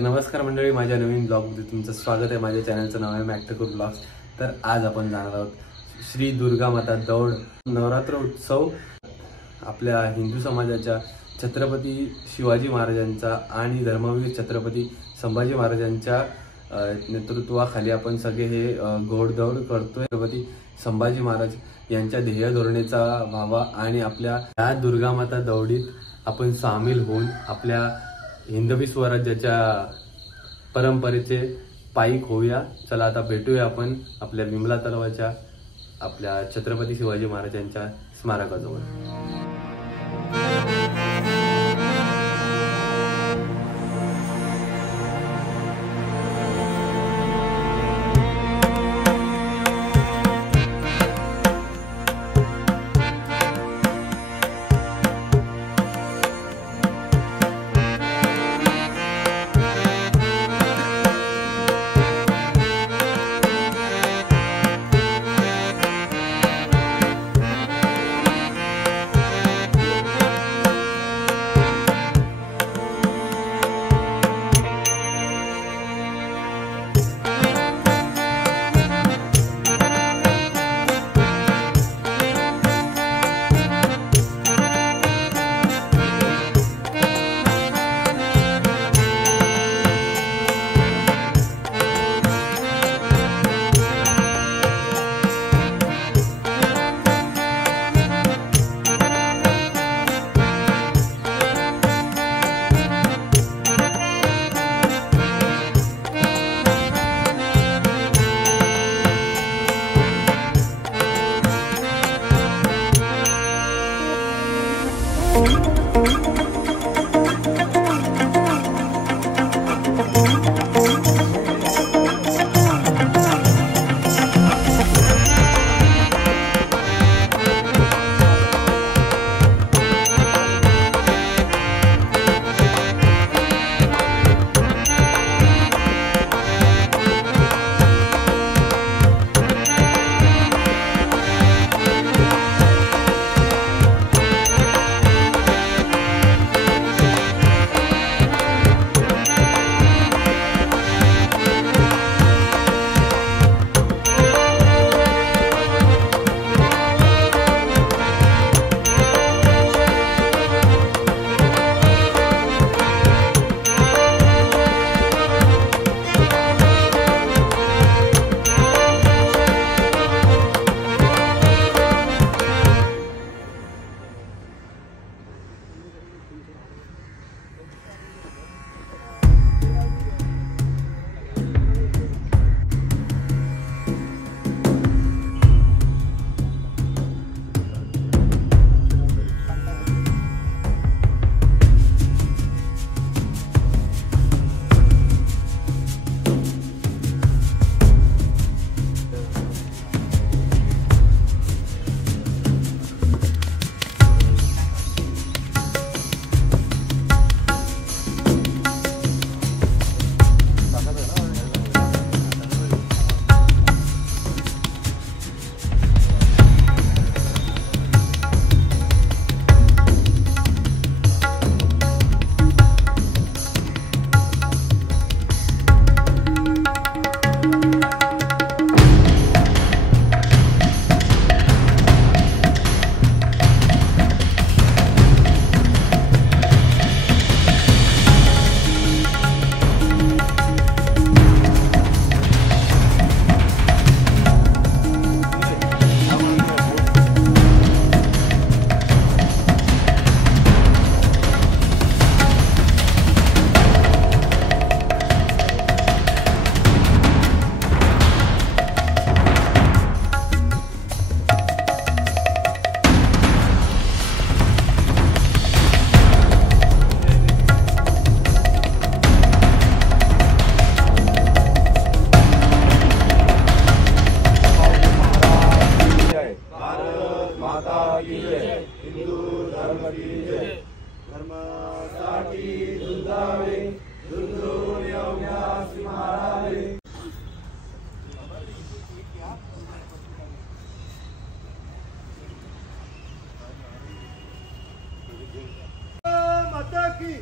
नमस्कार मंडळी, माझ्या नवीन ब्लॉगमध्ये तुमचं स्वागत आहे। माझ्या चॅनलचं नाव आहे मॅक्टरकुल ब्लॉग्स। तर आज आपण जाणार आहोत श्री दुर्गा माता दौड नवरात्र उत्सव। आपल्या हिंदू समाजाच्या छत्रपती शिवाजी महाराजांचा आणि धर्मवीर छत्रपती संभाजी महाराजांच्या नेतृत्वाखाली आपण सगळे हे घोडदौड करतोय। छत्रपती संभाजी महाराज यांच्या ध्येय धोरणेचा व्हावा आणि आपल्या या दुर्गा माता दौडीत आपण सामील होऊन आपल्या हिंदवी स्वराज्याच्या परंपरेचे पायीक होऊया। चला आता भेटूया आपण आपल्या विमला तलावाच्या आपल्या छत्रपती शिवाजी महाराजांच्या स्मारकाजवळ।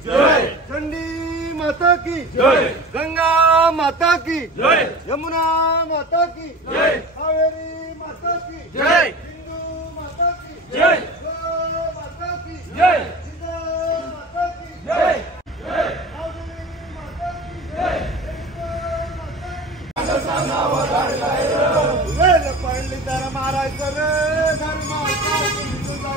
जय चंडी माता की जय, गंगा माता की जय, यमुना माता की जय, कावेरी माता की जय, हिंदू माता की जय, गौ माता की जय, सीता माता की जय, कावेरी माता की जय, वेल पडली तर मारायचं रे धर्माचं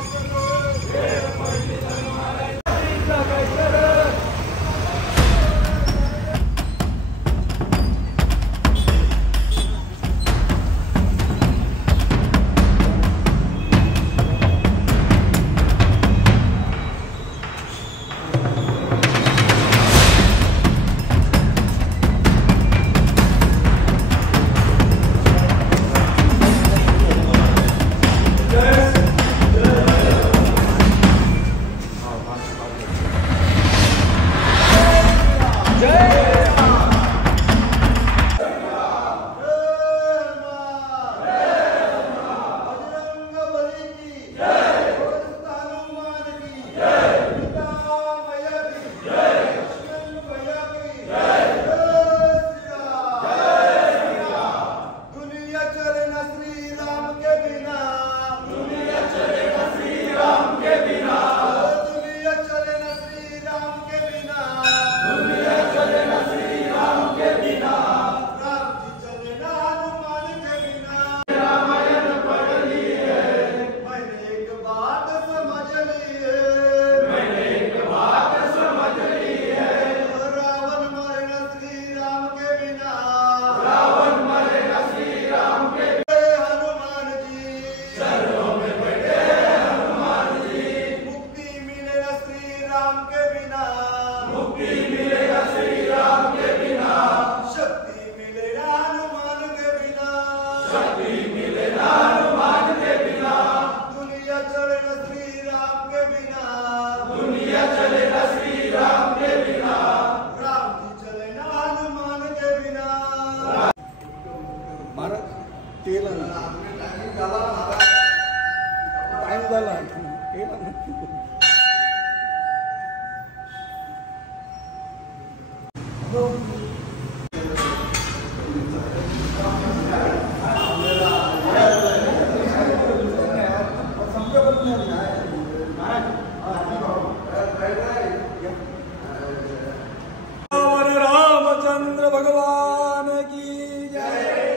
रामचंद्र भगवान की जय,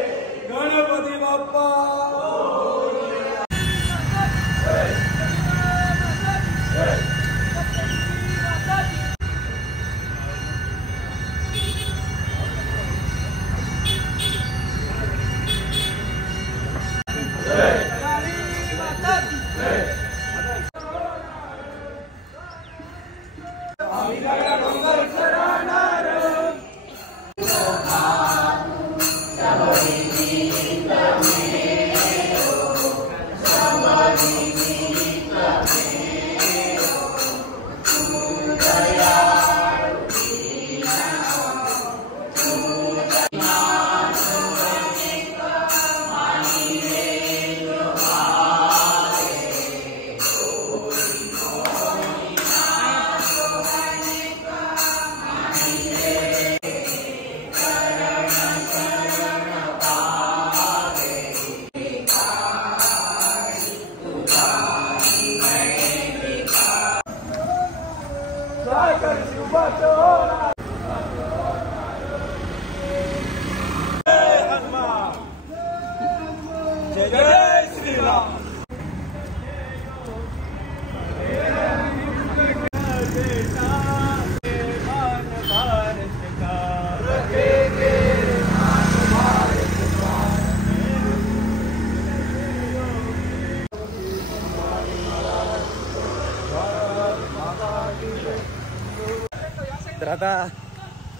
गणपति बाप्पा तर आता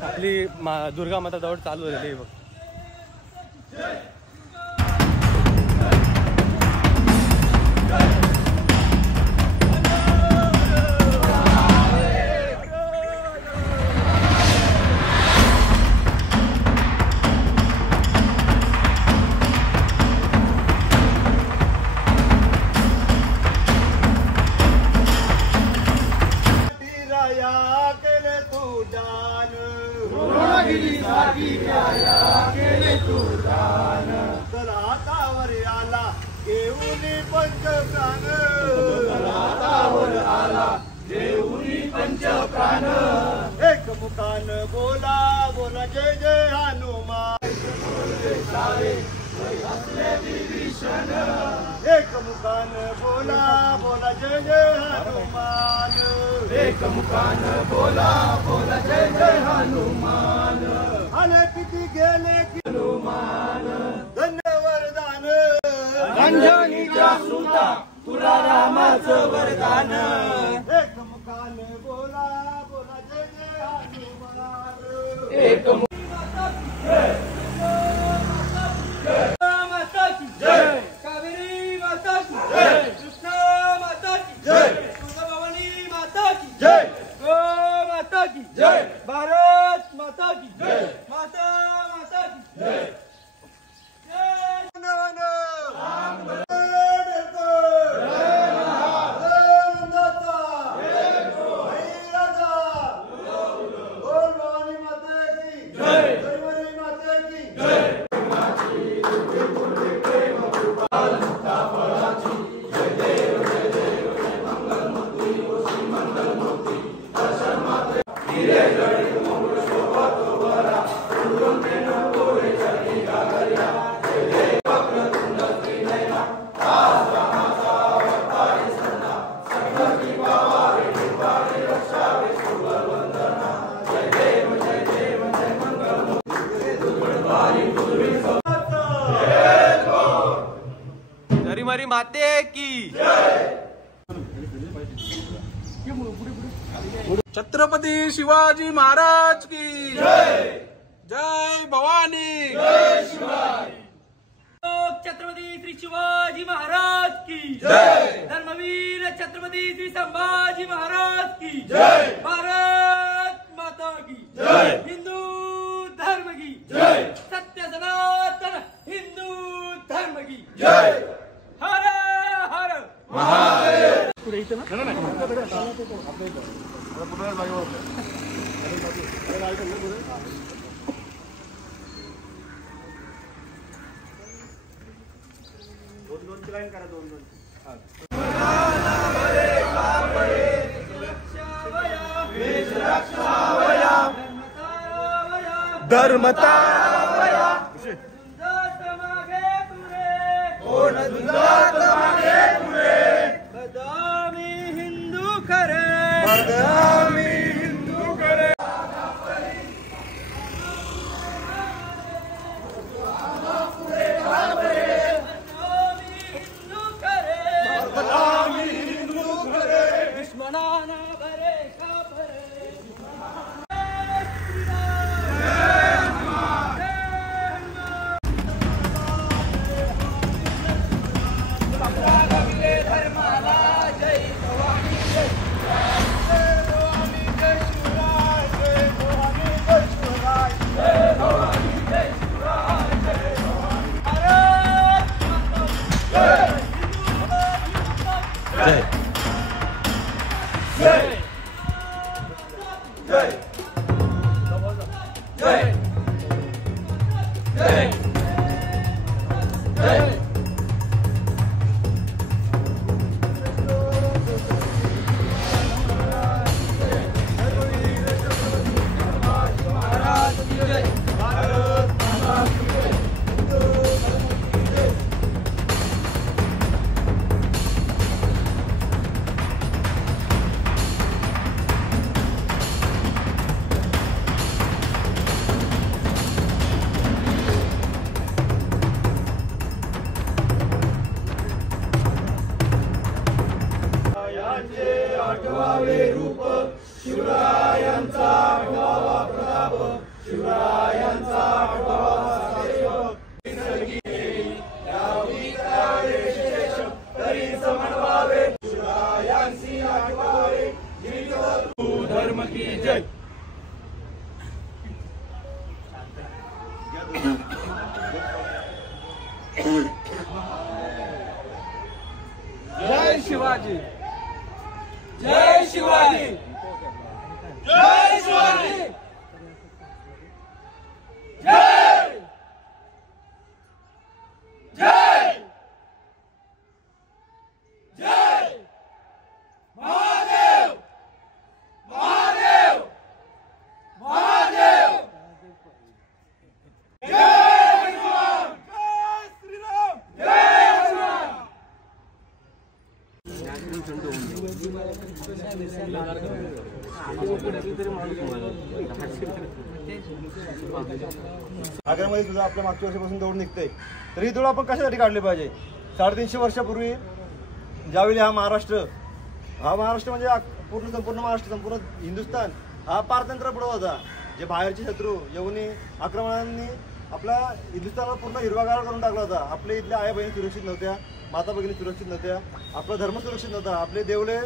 आपली दुर्गा माता दौड चालू झाली आहे बघ. केले तू दान देऊनी पंचप्राण देऊनी पंचप्राण एकमुखान बोला बोला जय जय हनुमान एकमुखान बोला बोला जय जय हनुमान एकमुखान बोला बोला जय जय हनुमान आले किती गेले की हनुमान धन्य वरदान अंजनीच्या सुता तुला रामाचं वरदान एकमुखान बोला बोला जय जय हनुमान माता की जय कावेरी माता की जय कृष्णा माता की जय तुळजाभवानी माता की जय गो माता की जय भारत माता की जय माता माता की जय हमारी माते की छत्रपती शिवाजी महाराज की जय भवानी जय शिवाय छत्रपती श्री शिवाजी महाराज की जय धर्मवीर छत्रपती श्री संभाजी महाराज की जय भारत माता की जय हिंदू धर्म की जय सत्य सनातन हिंदू धर्म की जय हर हर महादेव दोन लाईन करा दोन धर्मता बदामी हिंदू खरे बदामी हिंदू करे बदामी हिंदू करे दुश्मनाना भरे का भरे धर्म की जय जय शिवाजी जय शिवाजी जय शिवाजी जय जय आग्र्यामध्ये सुद्धा आपल्या मागच्या वर्षापासून दौड निघते, तर ही दौड आपण कशासाठी काढली पाहिजे? 350 वर्षापूर्वी ज्यावेळी हा महाराष्ट्र म्हणजे संपूर्ण महाराष्ट्र, संपूर्ण हिंदुस्थान हा पारतंत्र्य पुढे होता. जे बाहेरचे शत्रू येऊनी आक्रमणांनी आपला हिंदुस्थानला पूर्ण हिरवागार करून टाकला होता. आपल्या इथल्या आई बहिणी सुरक्षित नव्हत्या, माता भगिनी सुरक्षित नव्हत्या, आपला धर्म सुरक्षित नव्हता, आपले देवले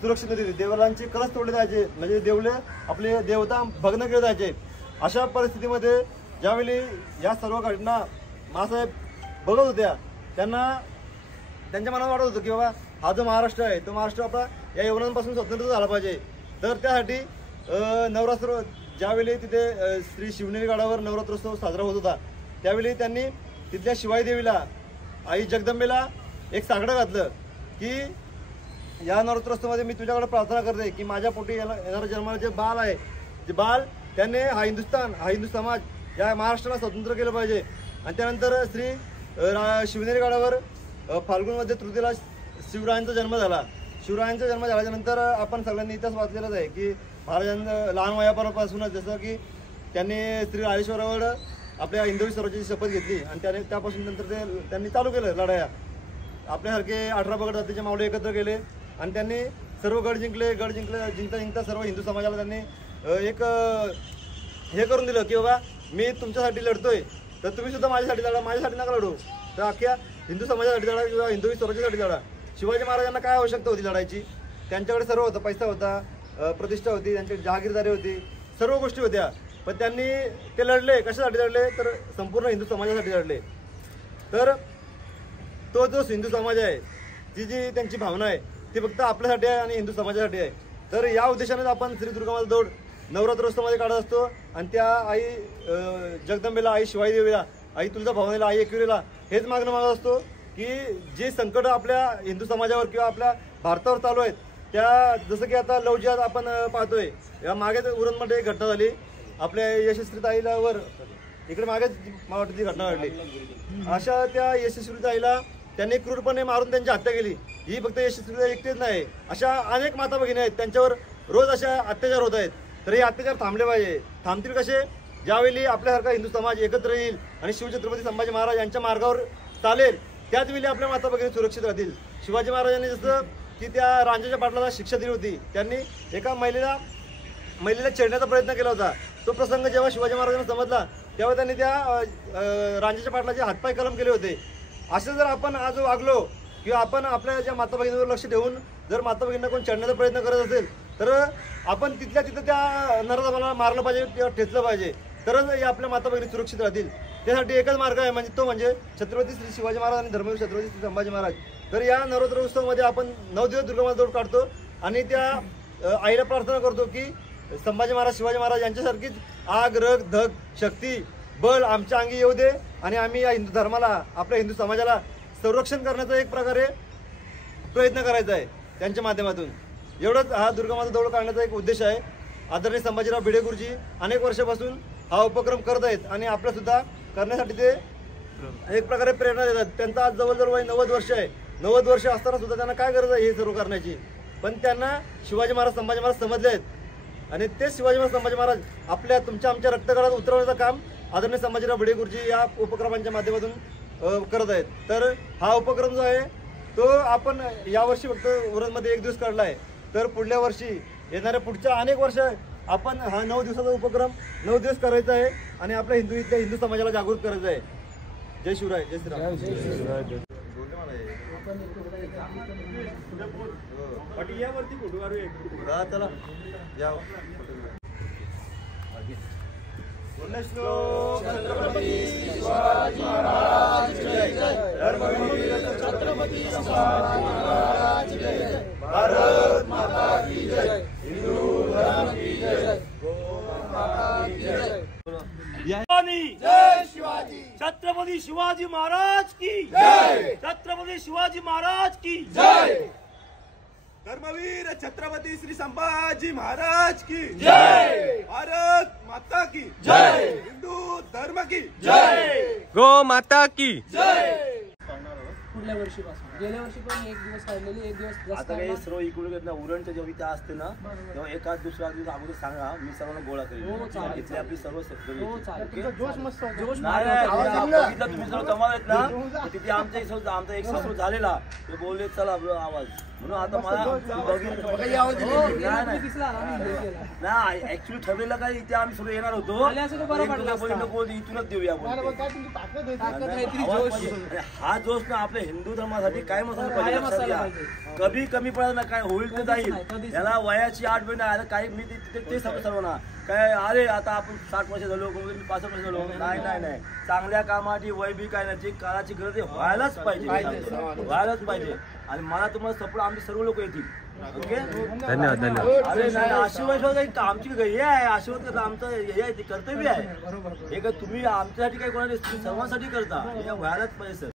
सुरक्षित नव्हते, देवलांचे कलश तोडले जायचे, म्हणजे देवले आपले देवता भग्न केले जायचे. अशा परिस्थितीमध्ये ज्यावेळी या सर्व घटना मासाहेब बघत होत्या, त्यांच्या मनात वाटत होतं की बाबा हा जो महाराष्ट्र आहे तो महाराष्ट्र आपला या यवनांपासून स्वतंत्र झाला पाहिजे. तर त्यासाठी नवरात्र ज्यावेळी तिथे श्री शिवनेरी गडावर नवरात्रोत्सव साजरा होत होता, त्यावेळी त्यांनी तिथल्या शिवाई देवीला, आई जगदंबेला एक साकडं घातलं की या नवरात्रोत्सवामध्ये मी तुझ्याकडे प्रार्थना करते की माझ्या पोटी येणारं जन्माला जे बाल आहे, जे बाल त्याने हा हिंदू समाज या महाराष्ट्राला स्वतंत्र केलं पाहिजे. आणि त्यानंतर श्री शिवनेरी गडावर फाल्गुनमध्ये तृतीयेला शिवरायांचा जन्म झाला. शिवरायांचा जन्म झाल्यानंतर आपण सगळ्यांनी इतिहास वाचलेलाच आहे की महाराजांना लहान वयापासूनच जसं की त्यांनी श्री राजेश्वरावर आपल्या हिंदवी स्वराज्याची शपथ घेतली आणि त्यापासून नंतर त्यांनी चालू केलं लढाया. आपल्यासारखे 18 पगड जातीचे मावळे एकत्र केले आणि त्यांनी सर्व गड जिंकता सर्व हिंदू समाजाला त्यांनी एक हे करून दिलं की बाबा मी तुमच्यासाठी लढतोय, तर तुम्ही सुद्धा माझ्यासाठी लढा, माझ्यासाठी नका लढू, तर अख्ख्या हिंदू समाजासाठी लढा किंवा हिंदवी स्वराज्यासाठी लढा. शिवाजी महाराजांना काय आवश्यकता होती लढायची? त्यांच्याकडे सर्व होतं, पैसा होता, प्रतिष्ठा होती, त्यांची जहागीरदारी होती, सर्व गोष्टी होत्या. पण त्यांनी ते लढले कशासाठी लढले? तर संपूर्ण हिंदू समाजासाठी लढले. तर तो जो हिंदू समाज आहे, जी त्यांची भावना आहे ती फक्त आपल्यासाठी आहे आणि हिंदू समाजासाठी आहे. तर या उद्देशाने आपण श्री दुर्गा माता दौड नवरात्रोत्सवामध्ये काढत असतो आणि त्या आई जगदंबेला, आई शिवाई देवीला, आई तुळजाभवानीला, आई एकविरेला हेच मागणं मागत असतो की जे संकट आपल्या हिंदू समाजावर किंवा आपल्या भारतावर चालू आहेत, त्या जसं की आता लव जिहाद आपण पाहतोय, या मागेच उरणमध्ये एक घटना झाली, आपल्या यशस्वी ताईलावर इकडे मागेच मला वाटतं ती घटना घडली. अशा त्या यशस्वी ताईला त्यांनी क्रूरपणे मारून त्यांची हत्या केली. ही फक्त यशस्वी ताई एकटीच नाही, अशा अनेक माता भगिनी आहेत त्यांच्यावर रोज अशा अत्याचार होत आहेत. तर हे अत्याचार थांबले पाहिजे. थांबतील कसे? ज्यावेळी आपल्यासारखा हिंदू समाज एकत्र येईल आणि शिवछत्रपती संभाजी महाराज यांच्या मार्गावर चालेल, त्याच वेळी आपल्या माता भगिनी सुरक्षित राहतील. शिवाजी महाराजांनी जसं की त्या रांझेच्या पाटलाला शिक्षा दिली होती, त्यांनी एका महिलेला छेडण्याचा प्रयत्न केला होता. तो प्रसंग जेव्हा शिवाजी महाराजांना समजला तेव्हा त्यांनी त्या रांझेच्या पाटलाचे हातपाय कलम केले होते. असं जर आपण आज वागलो किंवा आपण आपल्या ज्या माता भगिनीवर लक्ष ठेवून जर माता भगिनींना कोण छेडण्याचा प्रयत्न करत असेल, तर आपण तिथल्या तिथं त्या नराधमाला मारलं पाहिजे किंवा ठेचलं पाहिजे, तरच या आपल्या माता भगिनी सुरक्षित राहतील. त्यासाठी एकच मार्ग आहे, म्हणजे तो म्हणजे छत्रपती श्री शिवाजी महाराज आणि धर्मवीर छत्रपती श्री संभाजी महाराज. तर या नवरात्र उत्सवामध्ये आपण 9 दिवस दुर्गा माता दौड काढतो आणि त्या आईला प्रार्थना करतो की संभाजी महाराज, शिवाजी महाराज यांच्यासारखीच आग, रग, धग, शक्ती, बळ आमच्या अंगी येऊ दे आणि आम्ही या हिंदू धर्माला, आपल्या हिंदू समाजाला संरक्षण करण्याचा एक प्रकारे प्रयत्न करायचा आहे त्यांच्या माध्यमातून. एवढंच हा दुर्गा माता दौड काढण्याचा एक उद्देश आहे. आदरणीय संभाजीराव भिडे गुरुजी अनेक वर्षापासून हा उपक्रम करत आहेत आणि आपल्यासुद्धा करण्यासाठी ते एक प्रकारे प्रेरणा देतात. त्यांचं आज जवळजवळ वय 90 वर्ष आहे. 90 वर्ष असताना सुद्धा त्यांना काय गरज आहे हे सर्व करण्याची? पण त्यांना शिवाजी महाराज, संभाजी महाराज समजले आहेत आणि ते शिवाजी महाराज, संभाजी महाराज आपल्या आमच्या रक्तगडात उतरवण्याचं काम आदरणीय संभाजीराव भिडे गुरुजी या उपक्रमांच्या माध्यमातून करत आहेत. तर हा उपक्रम जो आहे तो आपण यावर्षी फक्त उरणमध्ये 1 दिवस काढला आहे, तर पुढल्या वर्षी येणाऱ्या पुढच्या अनेक वर्ष आपण हा 9 दिवसाचा उपक्रम 9 दिवस करायचा आहे आणि आपल्या हिंदू समाजाला जागृत करायचं आहे. जय शिवराय, जय श्रीराम. यावरती फोटो काढूया, चला या. छत्रपती शिवाजी महाराज की जय, धर्मवीर छत्रपती संभाजी महाराज की जय, भारत माता की जय, हिंदू धर्म की जय, गो माता की जय. जय शिवाजी. छत्रपती शिवाजी महाराज की जय. छत्रपती शिवाजी महाराज की जय. धर्मवीर छत्रपती श्री संभाजी महाराज की जय. भारत माता की जय. हिंदू धर्म की जय. गो माता की जय. पुढल्या वर्षीपासून. गेल्या वर्षी पण एक दिवस काढलेली, एक दिवस जास्त आता काही काढला. सर्व इकडे ना उरणच्या जेव्हा इथे असते ना तेव्हा एकाच दुसरा दिवस अगोदर सांगा, मी सर्वांना गोळा हो, करेन. चालेल. इथले आपली सर्व हो चालेल. जोश मस्त जोश नाही मारला होता. नाही, बघितलं तुम्ही सर्व जमा आहेत ना, तर तिथे आमचा एक सर्व झालेला ते बोलले चला आपला आवाज म्हणून आता मला बघितलं हो, गेल्या वर्षी दिसला ना, आम्ही हे केलं. नाही ऍक्च्युली ठरलेलं काय इथे आम्ही सर्व येणार होतो. आले असं तर बरं एक पडलं तुला असतं. बोललो, बोल इथूनच देऊया बोलते. काय तुमची ताकद आहे ताकद ती? आहे ती, आवाज जोश. पाहिजे. आणि हा जोश ना आपल्या हिंदू धर्मासाठी काय मसाला काय पाहिजे लक्षात मसाला घ्या. पाहिजे. कमी कमी पडत ना काय होईल ते कधीच जाईल. नाही, कधीच याला वयाची 8 महिने आता काही मी ते सर्व ना काय अरे आता आपण 60 वर्ष झालो कोणी 65 वर्ष झालो. नाही नाही नाही, चांगल्या कामाची वय बी काय नाही, जी काळाची गरज आहे व्हायलाच पाहिजे, व्हायलाच पाहिजे. आणि मला तुम्हाला सपोर्ट आमचे सर्व लोक येतील. ओके धन्यवाद धन्यवाद. अरे नाही आशीर्वाद आमची हे आहे, आशीर्वाद आमचं हे आहे, ते कर्तव्य आहे. हे काय तुम्ही आमच्यासाठी काही कोणाला सर्वांसाठी करता, हे व्हायलाच पाहिजे सर.